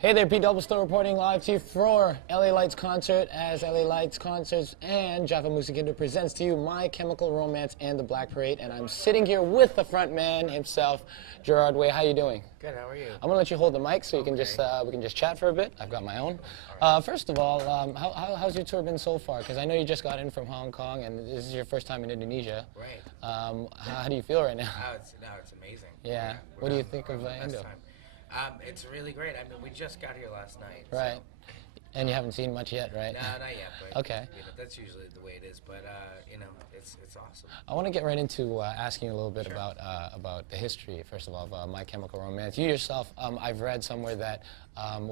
Hey there, P Double still reporting live to you for LA Lights concert as LA Lights Concerts and Java Musikindo presents to you My Chemical Romance and the Black Parade, and I'm sitting here with the front man himself, Gerard. How you doing? Good. How are you? I'm gonna let you hold the mic so you can just we can just chat for a bit. I've got my own. First of all, how's your tour been so far? Because I know you just got in from Hong Kong and this is your first time in Indonesia. Right. How do you feel right now? It's amazing. Yeah. What do you think of Indo? It's really great. I mean, we just got here last night. Right. So. And you haven't seen much yet, right? No, not yet. But okay. That's usually the way it is. But it's awesome. I want to get right into asking you a little bit about the history, first of all, of My Chemical Romance. You yourself, I've read somewhere that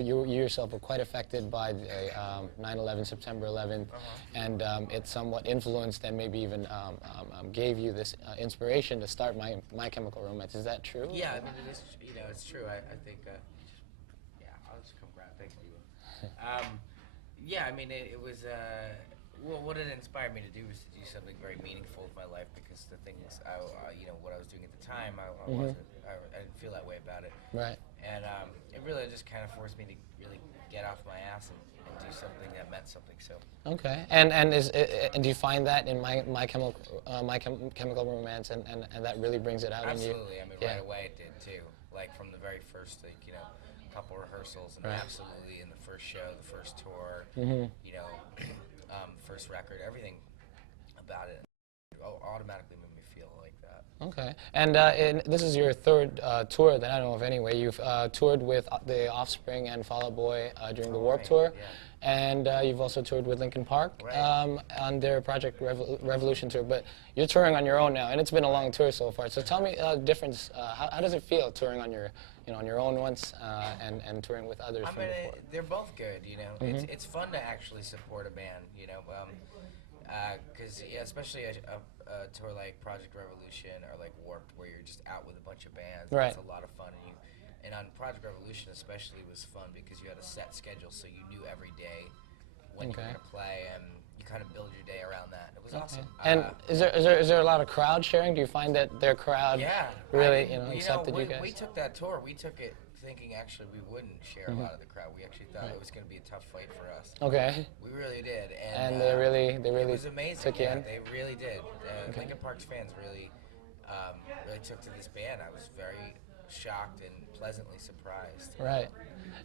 you yourself were quite affected by the 9/11, September 11th, and it somewhat influenced and maybe even gave you this inspiration to start My Chemical Romance. Is that true? Yeah, I mean, it is. It's true. I think. I'll just come grab. Thank you. Yeah, I mean, it was. Well, what it inspired me to do was to do something very meaningful with my life because the things, what I was doing at the time, I didn't feel that way about it. Right. And it really just kind of forced me to really get off my ass and do something that meant something. So. Okay. And do you find that in My Chemical Romance, and that really brings it out in you? Absolutely. I mean, right away it did too. Like from the very first, couple rehearsals, and absolutely in the first show, the first tour, first record, everything about it automatically made me feel like that. Okay. And this is your third tour that I know of anyway. You've toured with The Offspring and Fall Out Boy during the Warped Tour. Yeah. And you've also toured with Linkin Park on their Project Revolution tour. But you're touring on your own now, and it's been a long tour so far. So tell me the difference. How does it feel touring on your, on your own once and touring with others? I mean, they're both good. It's fun to actually support a band. Because especially a tour like Project Revolution or like Warped, where you're just out with a bunch of bands. Right. It's a lot of fun, and on Project Revolution especially was fun because you had a set schedule, so you knew every day when you were going to play, and you kind of build your day around that. It was awesome. And is there a lot of crowd sharing? Do you find that their crowd really accepted you guys? We took that tour. We took it thinking actually we wouldn't share a lot of the crowd. We actually thought it was going to be a tough fight for us. Okay. We really did, and they really it was amazing. took you in? They really did. Linkin Park's fans really took to this band. I was very shocked and pleasantly surprised. Right.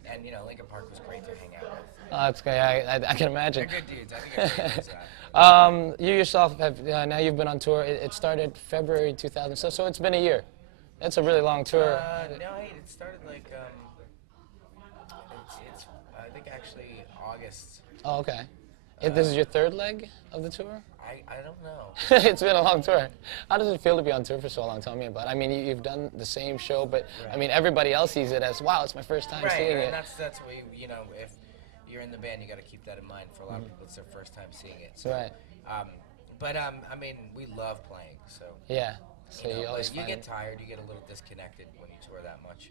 And Linkin Park was great to hang out with. Oh, that's great. I can imagine. They're good dudes. I think they're good dudes. You yourself have now you've been on tour. It started February 2000, so it's been a year. That's a really long tour. No, it started like it's I think actually August. Oh, okay. This is your third leg of the tour? I don't know. It's been a long tour. How does it feel to be on tour for so long? Tell me about it. I mean, you've done the same show, but I mean, everybody else sees it as, wow, it's my first time seeing it. Right, and that's what if you're in the band, you got to keep that in mind. For a lot of people, it's their first time seeing it. So, right. I mean, we love playing, so. Yeah. So you always you get tired, you get a little disconnected when you tour that much.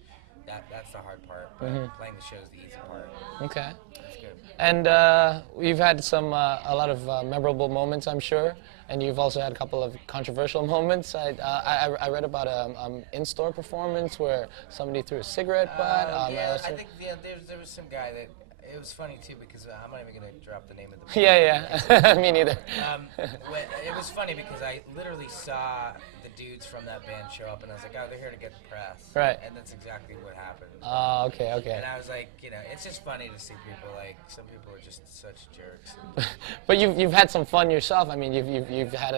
That's the hard part. But playing the show is the easy part. Okay. That's good. And you've had a lot of memorable moments, I'm sure, and you've also had a couple of controversial moments. I read about an in-store performance where somebody threw a cigarette butt. I think there was some guy that. It was funny too because I'm not even going to drop the name of the band. Yeah. Me neither. It was funny because I literally saw the dudes from that band show up and I was like, oh, they're here to get the press. Right. And that's exactly what happened. Oh, okay. And I was like, it's just funny to see people some people are just such jerks. But you've had some fun yourself. I mean, you've had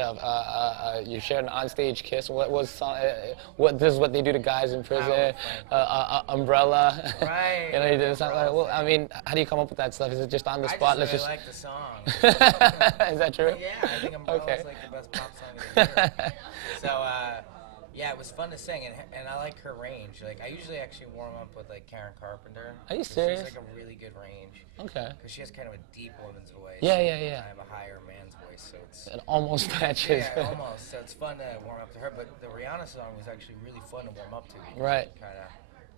you shared an onstage kiss. This is what they do to guys in prison. Umbrella. Right. You did something like. Well, I mean, how do you come up with that stuff? Is it just on the spot? I just really like the song. Is that true? Yeah, I think Umbrella's like the best pop song of the year. So, it was fun to sing, and I like her range. Like, I usually actually warm up with like Karen Carpenter. Are you serious? She's like a really good range. Okay. Because she has kind of a deep woman's voice. Yeah. I have a higher man's voice, so it's. It almost matches. Yeah, almost. So it's fun to warm up to her, but the Rihanna song was actually really fun to warm up to. Right. Kind of.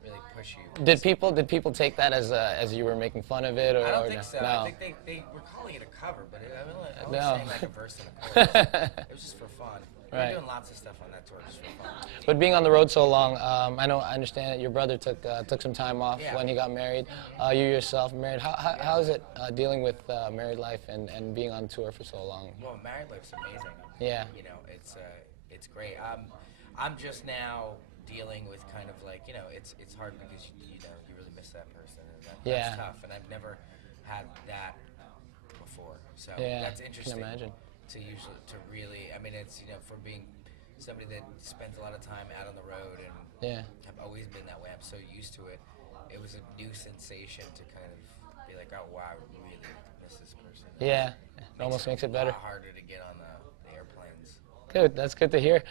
Really push you. Did people take that as you were making fun of it, or I don't think so. No. I think they were calling it a cover, but I was No. saying like a verse and a chorus. It was just for fun. Right. We're doing lots of stuff on that tour just for fun. But being on the road so long, I understand that your brother took some time off Yeah. when he got married. You yourself married. How is it dealing with married life and being on tour for so long? Well, married life's amazing. Yeah. You know, it's great. I'm just now dealing with kind of like, you know, it's hard because you know you really miss that person, and that's tough. And I've never had that before, so that's interesting. I can imagine. To really, I mean, it's, you know, from being somebody that spends a lot of time out on the road and have always been that way, I'm so used to it. It was a new sensation to kind of be like, oh wow, I really miss this person. Yeah, it almost makes it better. A lot harder to get on the airplanes. Good, that's good to hear.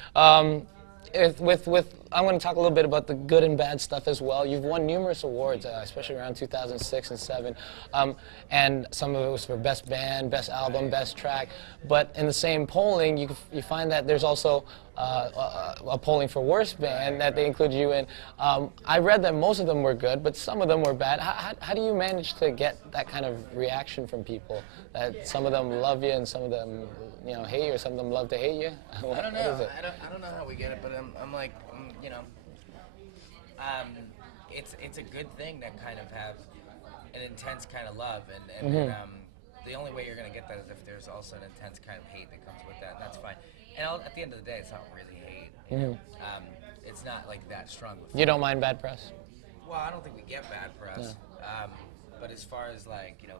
I'm going to talk a little bit about the good and bad stuff as well. You've won numerous awards, especially around 2006 and 2007, and some of it was for Best Band, Best Album, Best Track. But in the same polling, you find that there's also a polling for Worst Band that they include you in. I read that most of them were good, but some of them were bad. How do you manage to get that kind of reaction from people? That some of them love you and some of them, you know, hate you, or some of them love to hate you? I don't know. I don't know how we get it, but I'm like, you know, it's a good thing to kind of have an intense kind of love, and the only way you're gonna get that is if there's also an intense kind of hate that comes with that, and that's fine. And at the end of the day, it's not really hate. You know? It's not like that strong. You don't mind bad press? Well, I don't think we get bad press. But as far as like, you know,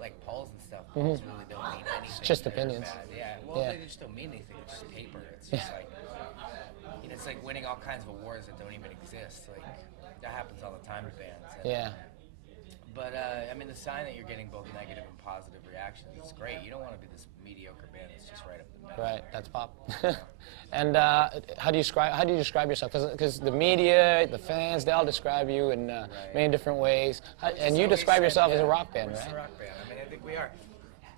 like polls and stuff, polls really don't mean anything. It's just opinions. Bad. Yeah. Well, they just don't mean anything. It's just paper. It's just like, you know, it's like winning all kinds of awards that don't even exist. Like that happens all the time to bands. And, but I mean, the sign that you're getting both negative and positive reactions is great. You don't want to be this mediocre band that's just right up the middle. Right, that's pop. And how do you describe yourself? Because the media, the fans, they all describe you in many different ways. And you describe yourself as a rock band, right? We're a rock band. I mean, I think we are.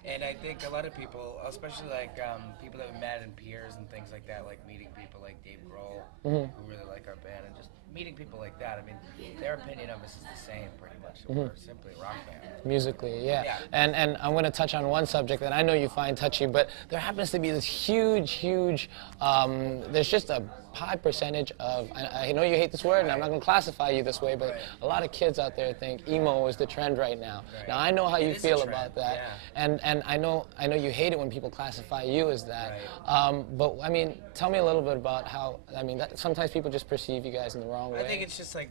And I think a lot of people, especially like people that have met and peers and things like that, like meeting people like Dave Grohl, who really like our band, and just meeting people like that, I mean, their opinion of us is the same pretty much. We're simply a rock band. Musically, yeah. And I'm going to touch on one subject that I know you find touchy, but there happens to be this huge, there's just a high percentage of, I know you hate this word, and I'm not going to classify you this way, but a lot of kids out there think emo is the trend right now. Now, I know how you feel about that, and I know you hate it when people classify you as that, but, I mean, tell me a little bit about how, I mean, sometimes people just perceive you guys in the wrong way. I think it's just like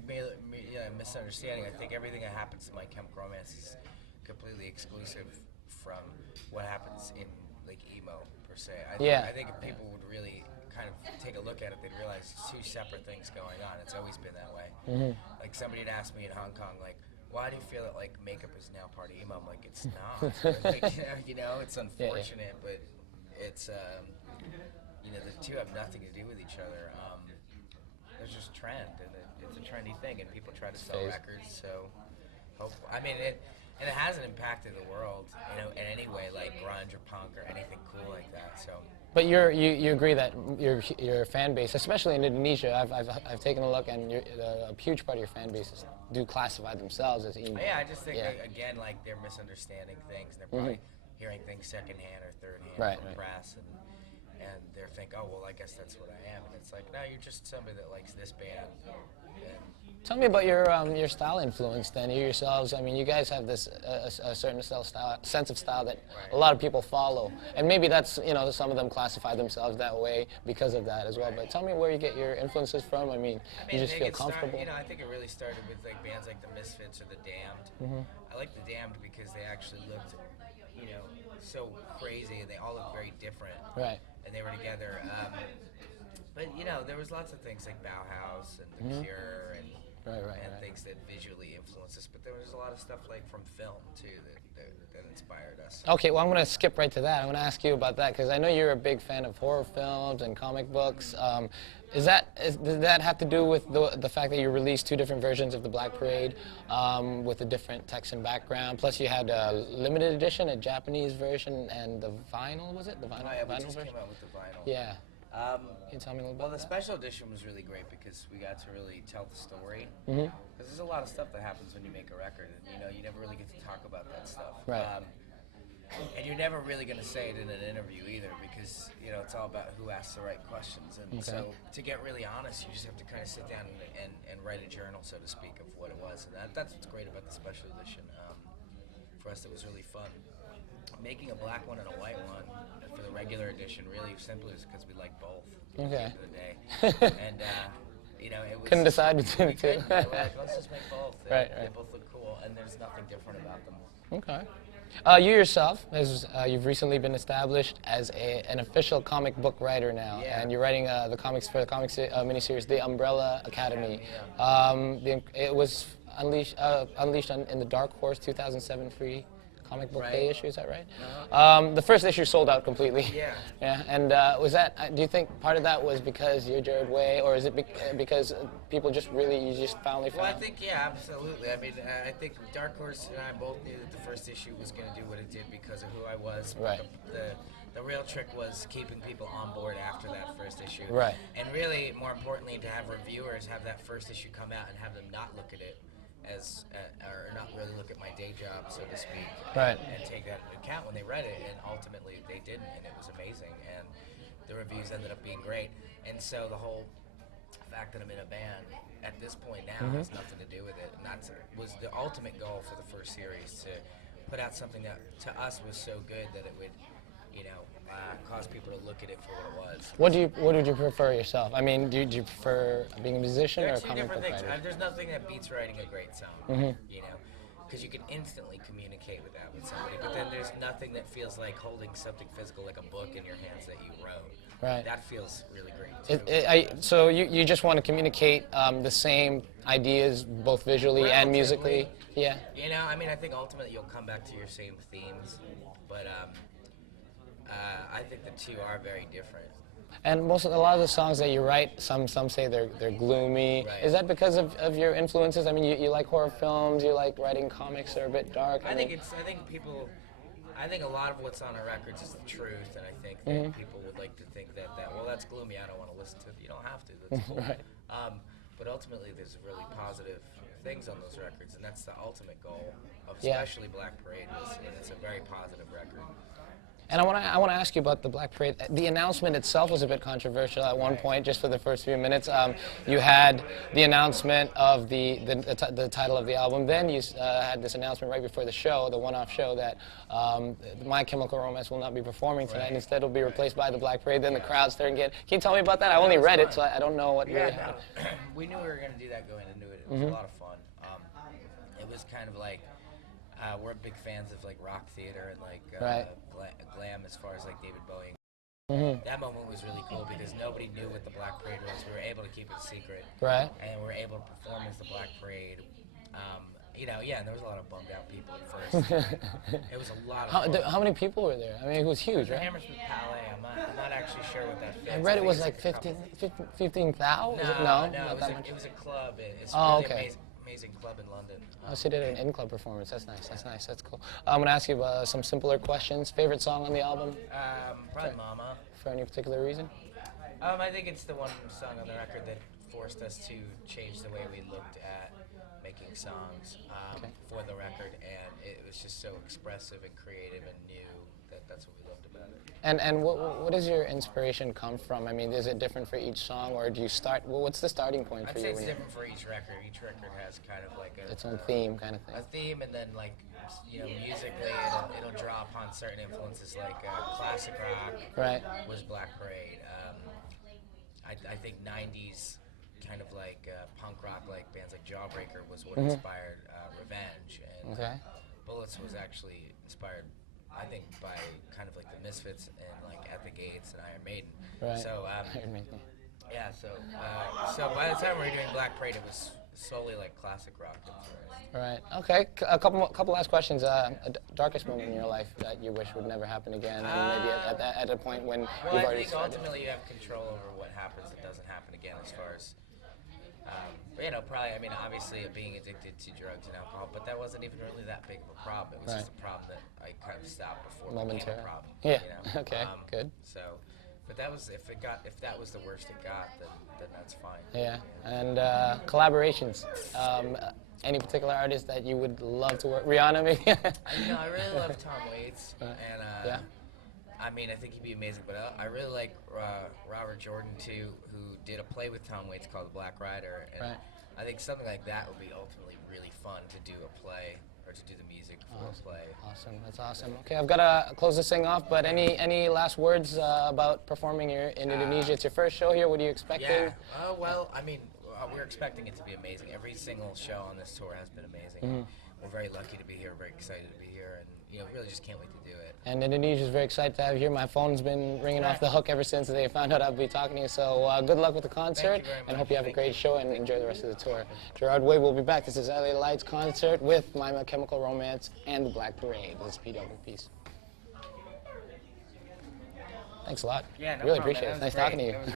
misunderstanding. I think everything that happens in My Chemical Romance is completely exclusive from what happens in like emo per se. I think if people would really kind of take a look at it, they'd realize it's two separate things going on. It's always been that way. Like somebody had asked me in Hong Kong, like, why do you feel that like makeup is now part of emo? I'm like, it's not. Like, you know, it's unfortunate, but it's you know, the two have nothing to do with each other. There's just trend, and it's a trendy thing, and people try to sell records. So, I mean, it hasn't impacted the world, you know, in any way like grunge or punk or anything cool like that. So. But you agree that your fan base, especially in Indonesia, I've taken a look, and a huge part of your fan base do classify themselves as emo. Yeah, I just think again, like they're misunderstanding things. They're probably hearing things secondhand or thirdhand from press, and they're thinking, oh well, I guess that's what I am. And it's like, no, you're just somebody that likes this band. Tell me about your style influence then, you yourselves. I mean, you guys have this a certain sense of style that a lot of people follow. And maybe that's, you know, some of them classify themselves that way because of that as well. But tell me where you get your influences from. I mean you just feel comfortable? You know, I think it really started with like bands like the Misfits or the Damned. I like the Damned because they actually looked, you know, so crazy, and they all looked very different. Right. And they were together. But, you know, there was lots of things like Bauhaus and The Cure and things that visually influenced us. But there was a lot of stuff like from film, too, that inspired us. Okay, well, I'm going to skip right to that. I'm going to ask you about that, because I know you're a big fan of horror films and comic books. Does that have to do with the fact that you released two different versions of the Black Parade with a different text and background? Plus, you had a limited edition, a Japanese version, and the vinyl, was it? The vinyl, we just came out with the vinyl. Yeah. Can you tell me a little bit about the that? special edition was really great because we got to really tell the story. Because there's a lot of stuff that happens when you make a record, and you know, you never really get to talk about that stuff. Right. And you're never really going to say it in an interview either, because it's all about who asks the right questions. And so to get really honest, you just have to kind of sit down and write a journal, so to speak, of what it was. And that's what's great about the special edition. For us, it was really fun. Making a black one and a white one for the regular edition really simply is because we like both at the end of the day. And it was, couldn't decide between the two. We're like, let's just make both. Right. They both look cool, and there's nothing different about them. Okay. You yourself, you've recently been established as an official comic book writer now, and you're writing the comics for the miniseries The Umbrella Academy. It was unleashed in the Dark Horse 2007 free comic book day issue. Is that right? The first issue sold out completely. Yeah. Yeah. And was that? Do you think part of that was because you're Gerard Way, or is it because people you just finally found? Well, I think absolutely. I mean, I think Dark Horse and I both knew that the first issue was going to do what it did because of who I was. Right. The real trick was keeping people on board after that first issue. Right. And really, more importantly, to have reviewers have that first issue come out and have them not look at it or not really look at my day job, so to speak, right, and take that into account when they read it, and ultimately they didn't, and it was amazing, and the reviews ended up being great. And so the whole fact that I'm in a band at this point now has nothing to do with it, and that was the ultimate goal for the first series, to put out something that to us was so good that it would cause people to look at it for what it was. What would you prefer yourself? I mean, do you prefer being a musician or a comic book writer? There's nothing that beats writing a great song, because you can instantly communicate with that with somebody. But then there's nothing that feels like holding something physical, like a book in your hands that you wrote. Right. That feels really great too. So you just want to communicate the same ideas, both visually and musically. Yeah. I mean, I think ultimately you'll come back to your same themes, but I think the two are very different. And a lot of the songs that you write, some say they're gloomy. Right. Is that because of your influences? I mean, you like horror films, you like writing comics that are a bit dark. I think a lot of what's on our records is the truth, and I think that people would like to think that well, that's gloomy, I don't want to listen to it. You don't have to, that's cool. Right. But ultimately there's really positive things on those records, and that's the ultimate goal of especially Black Parade, and it's a very positive record. And I want to ask you about the Black Parade. The announcement itself was a bit controversial at one point, just for the first few minutes. You had the announcement of the title of the album. Then you had this announcement right before the show, the one-off show, that My Chemical Romance will not be performing tonight. And instead, it'll be replaced by the Black Parade. Then the crowd started getting. Can you tell me about that? I only read it, so I don't know what really happened. We knew we were going to do that going into it. It was a lot of fun. It was kind of like we're big fans of like rock theater and like glam as far as like David Bowie. That moment was really cool because nobody knew what the Black Parade was. We were able to keep it secret. Right. And we were able to perform as the Black Parade. And there was a lot of bummed out people at first. It was a lot of fun. How many people were there? I mean, it was huge, right? Hammersmith Palais. I'm not actually sure what that fits. I read it was like 15,000? No, it was a club. It's really amazing club in London. Oh, so you did an in-club performance. That's nice. That's cool. I'm going to ask you some simpler questions. Favorite song on the album? Probably Mama. For any particular reason? I think it's the one song on the record that forced us to change the way we looked at making songs for the record, and it was just so expressive and creative and new. That's what we loved about it. And what does your inspiration come from? I mean, is it different for each song, or do you start? Well, what's the starting point for you? I'd say it's different for each record. Each record has kind of like its own theme, kind of thing. A theme, and then like musically, it'll draw upon certain influences like classic rock. Right. Was Black Parade. I think '90s kind of like punk rock, like bands like Jawbreaker, was what inspired Revenge, and Bullets was actually inspired, I think, by kind of like the Misfits and like At the Gates and Iron Maiden. Right. So Iron Maiden. yeah, so by the time we were doing Black Parade, it was solely like classic rock influenced. Right. Okay. A couple last questions. A darkest moment in your life that you wish would never happen again, and maybe at a point when you've already I think started. ultimately you have control over what happens that doesn't happen again, as far as. Probably, I mean, obviously being addicted to drugs and alcohol, but that wasn't even really that big of a problem. It was just a problem that I kind of stopped before it became a problem. Yeah. Okay. Good. So But that was if that was the worst it got, then that's fine. Yeah, and collaborations. Any particular artist that you would love to work? Rihanna, maybe? I really love Tom Waits, and yeah. I mean, I think he'd be amazing. But I really like Robert Jordan too, who did a play with Tom Waits called The Black Rider, and Right. I think something like that would be ultimately really fun to do a play or to do the music for a play. Awesome, that's awesome. Okay, I've got to close this thing off, but any last words about performing in Indonesia? It's your first show here. What are you expecting? Yeah. Well, I mean, we're expecting it to be amazing. Every single show on this tour has been amazing. We're very lucky to be here, very excited to be here, and really just can't wait to do it. And Indonesia's very excited to have you here. My phone's been ringing off the hook ever since they found out I'd be talking to you. So good luck with the concert, very and much. hope you have a great show and enjoy the rest of the tour. Gerard Way will be back. This is LA Lights concert with My Chemical Romance and the Black Parade. This is P Double. Peace. Thanks a lot. Yeah, no really problem, appreciate man. it. That Nice was talking to great. you. That was